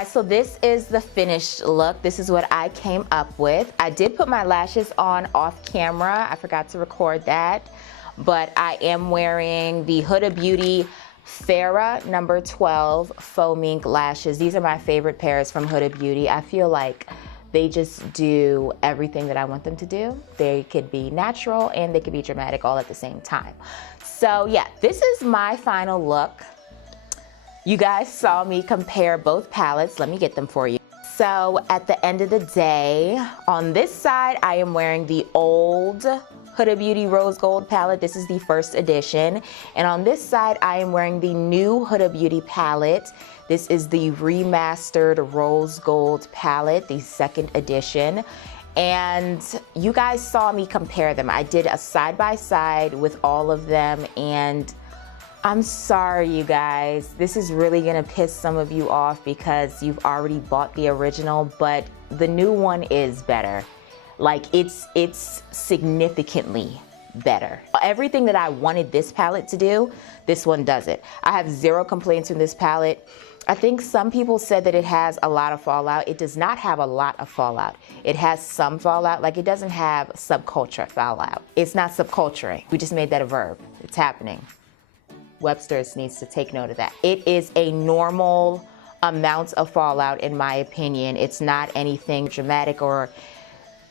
guys, so this is the finished look. This is what I came up with. I did put my lashes on off camera. I forgot to record that, but I am wearing the Huda Beauty Farrah number 12 faux mink lashes. These are my favorite pairs from Huda Beauty. I feel like they just do everything that I want them to do. They could be natural and they could be dramatic all at the same time. So yeah, this is my final look. You guys saw me compare both palettes. Let me get them for you. So at the end of the day, on this side, I am wearing the old Huda Beauty Rose Gold palette. This is the first edition. And on this side, I am wearing the new Huda Beauty palette. This is the remastered Rose Gold palette, the second edition. And you guys saw me compare them. I did a side-by-side with all of them, and I'm sorry, you guys. This is really gonna piss some of you off because you've already bought the original, but the new one is better. Like, it's significantly better. Everything that I wanted this palette to do, this one does it. I have zero complaints from this palette. I think some people said that it has a lot of fallout. It does not have a lot of fallout. It has some fallout, like it doesn't have subculture fallout. It's not subculturing. We just made that a verb. It's happening. Webster's needs to take note of that. It is a normal amount of fallout in my opinion. It's not anything dramatic or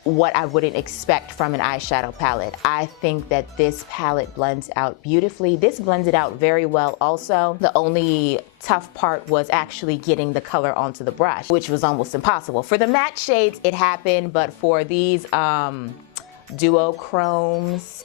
what I wouldn't expect from an eyeshadow palette. I think that this palette blends out beautifully. This blends it out very well also. The only tough part was actually getting the color onto the brush, which was almost impossible. For the matte shades, it happened, but for these duochromes,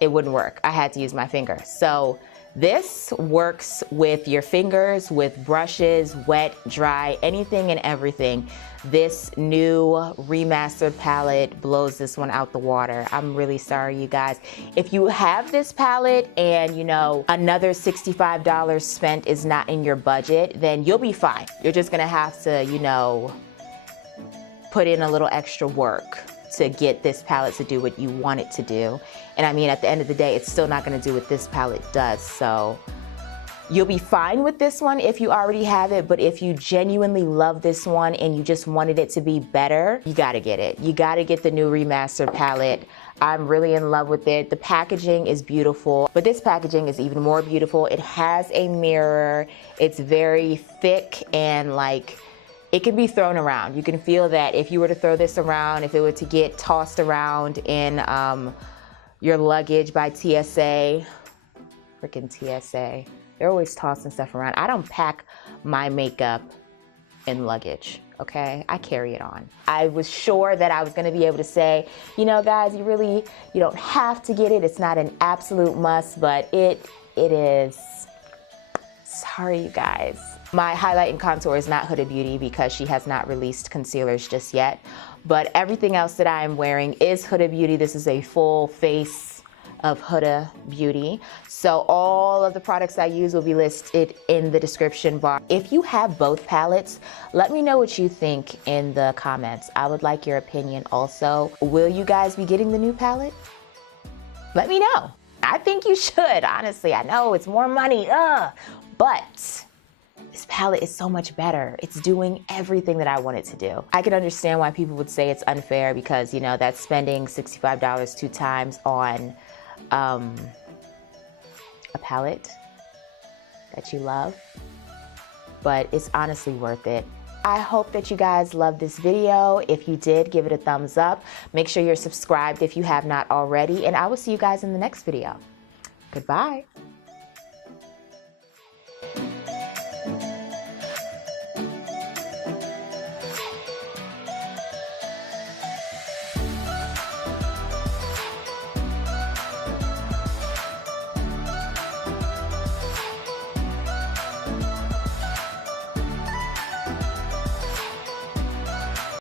it wouldn't work. I had to use my finger. So this works with your fingers, with brushes, wet, dry, anything and everything. This new remastered palette blows this one out the water. I'm really sorry, you guys. If you have this palette and you know another $65 spent is not in your budget, then you'll be fine. You're just gonna have to, you know, put in a little extra work to get this palette to do what you want it to do. And I mean, at the end of the day, it's still not gonna do what this palette does. So you'll be fine with this one if you already have it, but if you genuinely love this one and you just wanted it to be better, you gotta get it. You gotta get the new remastered palette. I'm really in love with it. The packaging is beautiful, but this packaging is even more beautiful. It has a mirror. It's very thick and like, it can be thrown around. You can feel that if you were to throw this around, if it were to get tossed around in your luggage by TSA, freaking TSA. They're always tossing stuff around. I don't pack my makeup in luggage, okay? I carry it on. I was sure that I was gonna be able to say, you know, guys, you don't have to get it. It's not an absolute must, but it is. Sorry, you guys. My highlight and contour is not Huda Beauty because she has not released concealers just yet. But everything else that I am wearing is Huda Beauty. This is a full face of Huda Beauty. So all of the products I use will be listed in the description bar. If you have both palettes, let me know what you think in the comments. I would like your opinion also. Will you guys be getting the new palette? Let me know. I think you should, honestly. I know it's more money, but this palette is so much better. It's doing everything that I want it to do. I can understand why people would say it's unfair because, you know, that's spending $65 2 times on a palette that you love, but it's honestly worth it. I hope that you guys loved this video. If you did, give it a thumbs up. Make sure you're subscribed if you have not already, and I will see you guys in the next video. Goodbye.